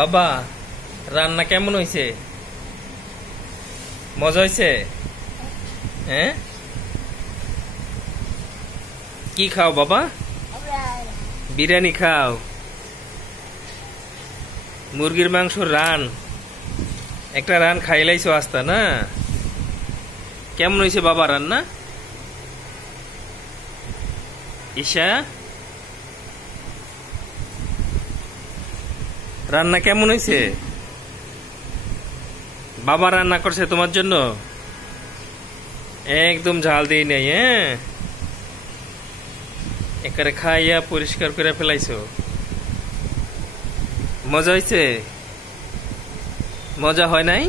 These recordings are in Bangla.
বাবা, রান্না কেমন হয়েছে? মজা হয়েছে? হ্যাঁ, কি খাও বাবা? বিরিয়ানি খাও? মুরগির মাংস রান, একটা রান খাইলাইছো আস্তা না? কেমন হয়েছে বাবা রান্না? ঈশা, রান্না কেমন হয়েছে? বাবা রান্না করছে তোমার জন্য, একদম ঝাল দিই নাই। হ্যাঁ, একেবারে খাইয়া পরিষ্কার করে ফেলাইছো। মজা হয়েছে? মজা হয় নাই?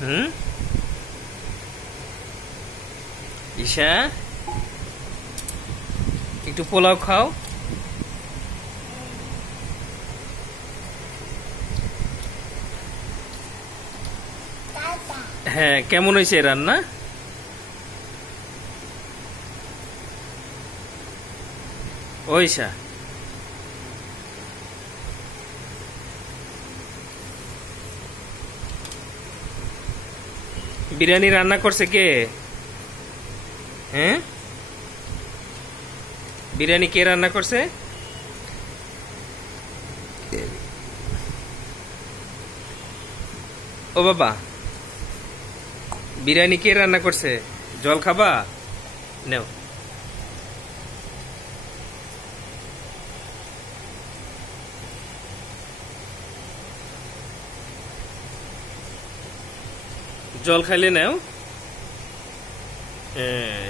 হুম, ঈশা, একটু পোলাও খাও। হ্যাঁ, কেমন হয়েছে রান্না? ও ঈশা, বিরিয়ানি রান্না করছে কে? হ্যাঁ, বিরিয়ানি কে রান্না করছে? ও বাবা, বিরিয়ানি কে রান্না করছে? জল খাবা? নেও। জল খাইলে নেও। হ্যাঁ,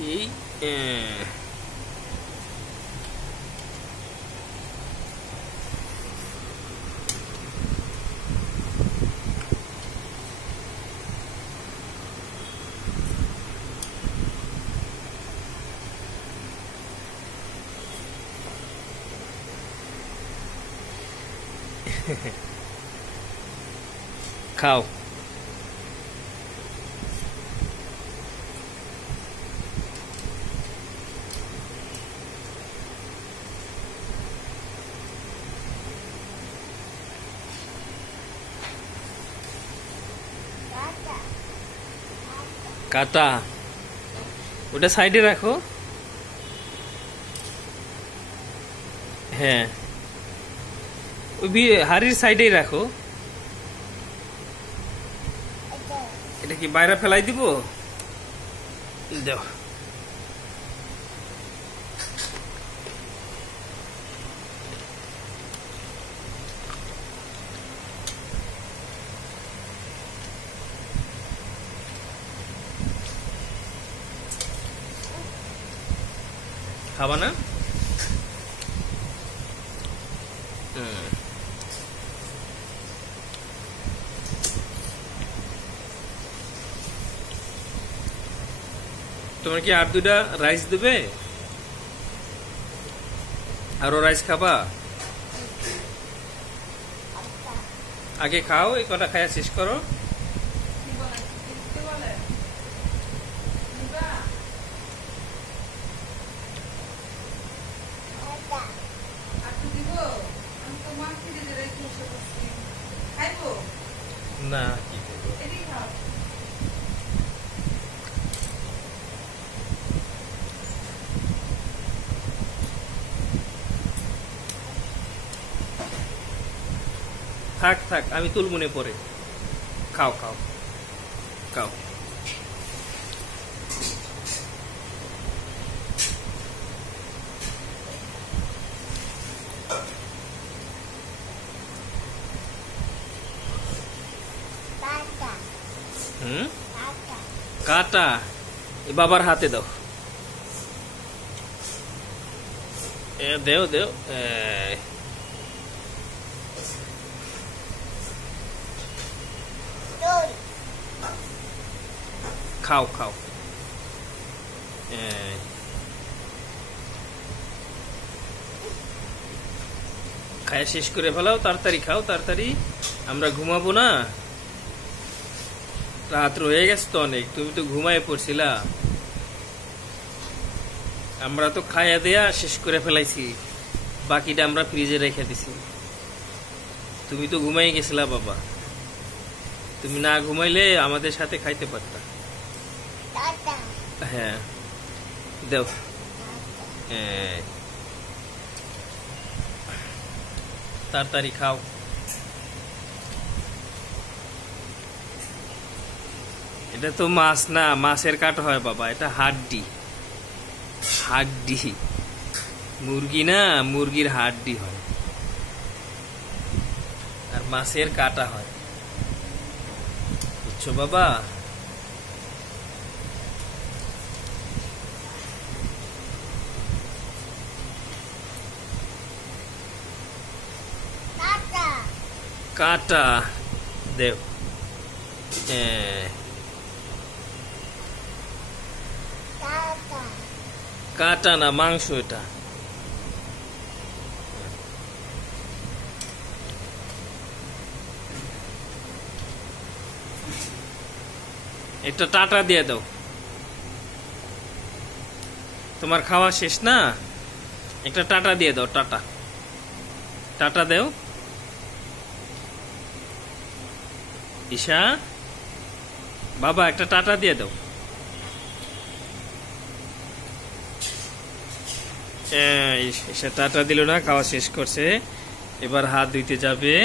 এই খাও। কাটা ওটা সাইডে রাখো। হ্যাঁ, ওই হাড়ির সাইডেই রাখো। এটা কি বাইরে ফেলাই দিব? দাও। খাবা না? তোমার কি আর দুটা রাইস দেবে? আরো রাইস খাবা? আগে খাও, এই কটা খায়া শেষ করো। না, কি করবো? থাক থাক, আমি তুলমুনে পরে। খাও খাও খাও। হুম, কাটা এ বাবার হাতে দাও। দেও দেও। খাও খাও। খায়া শেষ করে ফেলাও, তাড়াতাড়ি খাও, তাড়াতাড়ি আমরা ঘুমাবো না। রাত রয়ে গেছে তো অনেক, তুমি তো ঘুমায় পড়ছিলা। আমরা তো খায়া দেয়া শেষ করে ফেলাইছি, বাকিটা আমরা ফ্রিজে রেখে দিছি। তুমি তো ঘুমাই গেছিলা বাবা, তুমি না ঘুমাইলে আমাদের সাথে খাইতে পারতা। হ্যাঁ দেও, তাড়াতাড়ি খাও। এটা তো মাছ না, মাছের কাটা হয় বাবা, এটা হাড্ডি। হাড্ডি মুরগি না, মুরগির হাড্ডি হয়, আর মাছের কাটা হয়, বুঝছো বাবা? কাটা দেও, কাটা না, মাংস এটা। একটা টাটা দিয়ে দাও, তোমার খাওয়া শেষ না, একটা টাটা দিয়ে দাও, টাটা, টাটা দেও। ঈশা বাবা একটা টাটা দিয়ে দাও। ঈশা টাটা দিল না, খাওয়া শেষ করছে, এবার হাত ধুইতে যাবে।